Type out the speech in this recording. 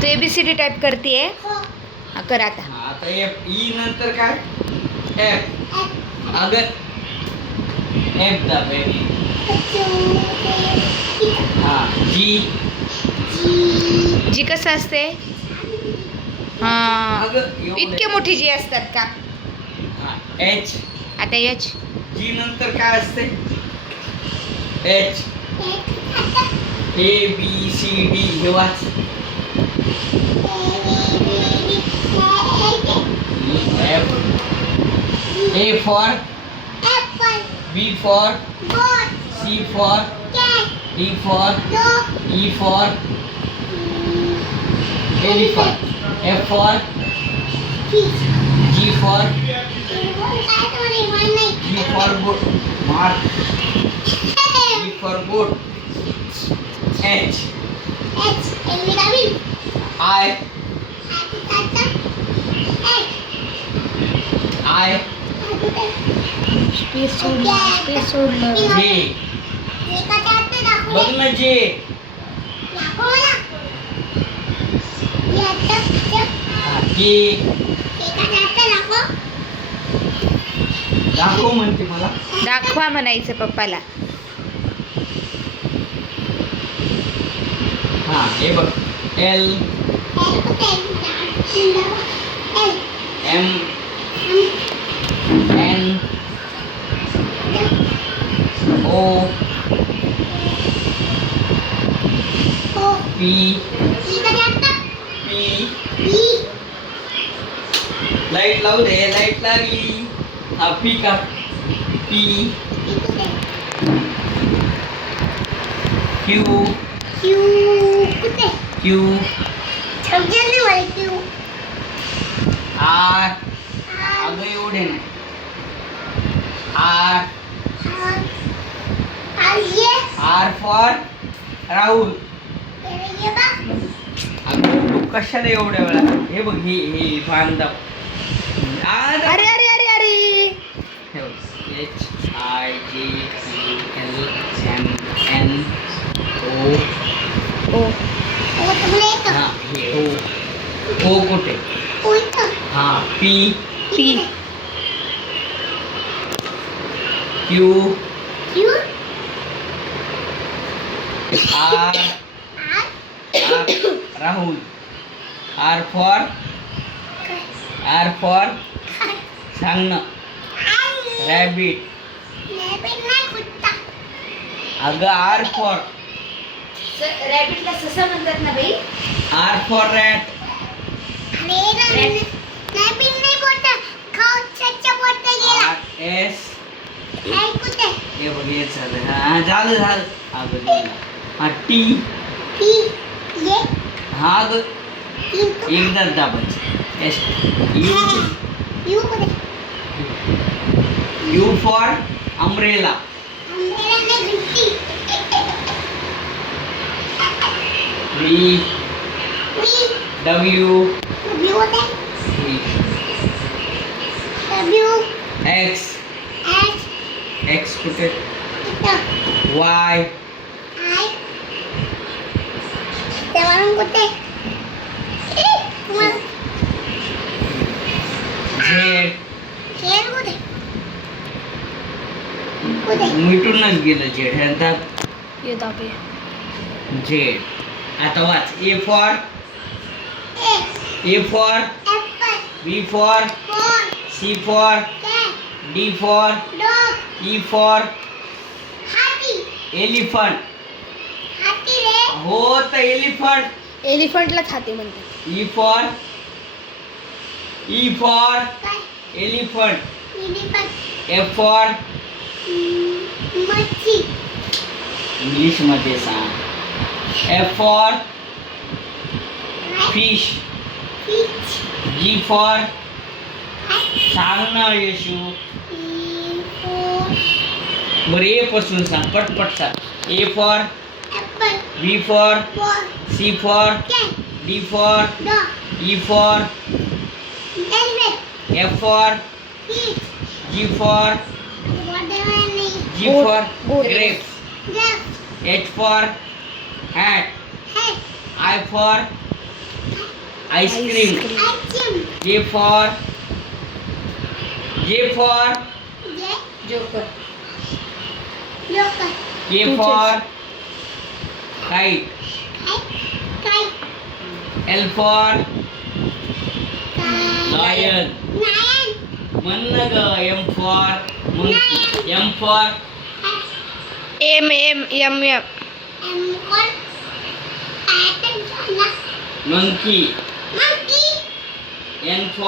तू ABCD type करतेय. कर आता. आता एफ. ई नंतर काय? एफ. अगं एफ दाब. हा. जी. जी कसं असते? इतके मोठी जी असतात का? एच. आता H. जी नंतर काय असते? एच. ABCD हे वाच. F. A for apple. B for boat. C for cat. D for dog. E for elephant. F for fish. G for G for boat. Mark. B for boat. H. I. I. Space सोडलं. J. बघ ना J. K. दाखव म्हणते मला. दाखवा म्हणायचं पप्पाला. हा हे बघ. L. M. N. O. P. P. Light लावू दे. लाईट लागली. हा पी का? P. Q. Q. R. अगं एवढे नाही. R. R for Rahul. अगं तू कशाला एवढ्या वेळा? हे बघ हे बांधा. अरे अरे अरे अरे H I J K L M N O. ओ हा हे O. O कुठे? हा P. P. Q. R. Rahul. R for सांग ना. रॅबिट. अगं R for रॅबिटला ससा म्हणतात ना बाई. R for rat. S. हे बघ हे झालं. हा झालं. अगं हा T. हा अगं एकदाच दाबायचं. S. U for umbrella. V. W. X. X कुठे? Y. Z. मिटूनच गेलं झेड. ह्यांचा झेड. आता वाच. A for B for C for D for E for elephant. हो तर एलिफंट. एलिफंटला खाते म्हणतात. E for elephant. F for English मध्ये सांग. F for fish. G for सांग ना येशू. बरं ए पासून सांग. पटपट सांग. A for B for C for D for E for F for G for grapes. H for hat. I for ice cream. J for joker. K for kite. L for lion. म्हण ना ग. M for monkey. M for monkey. N for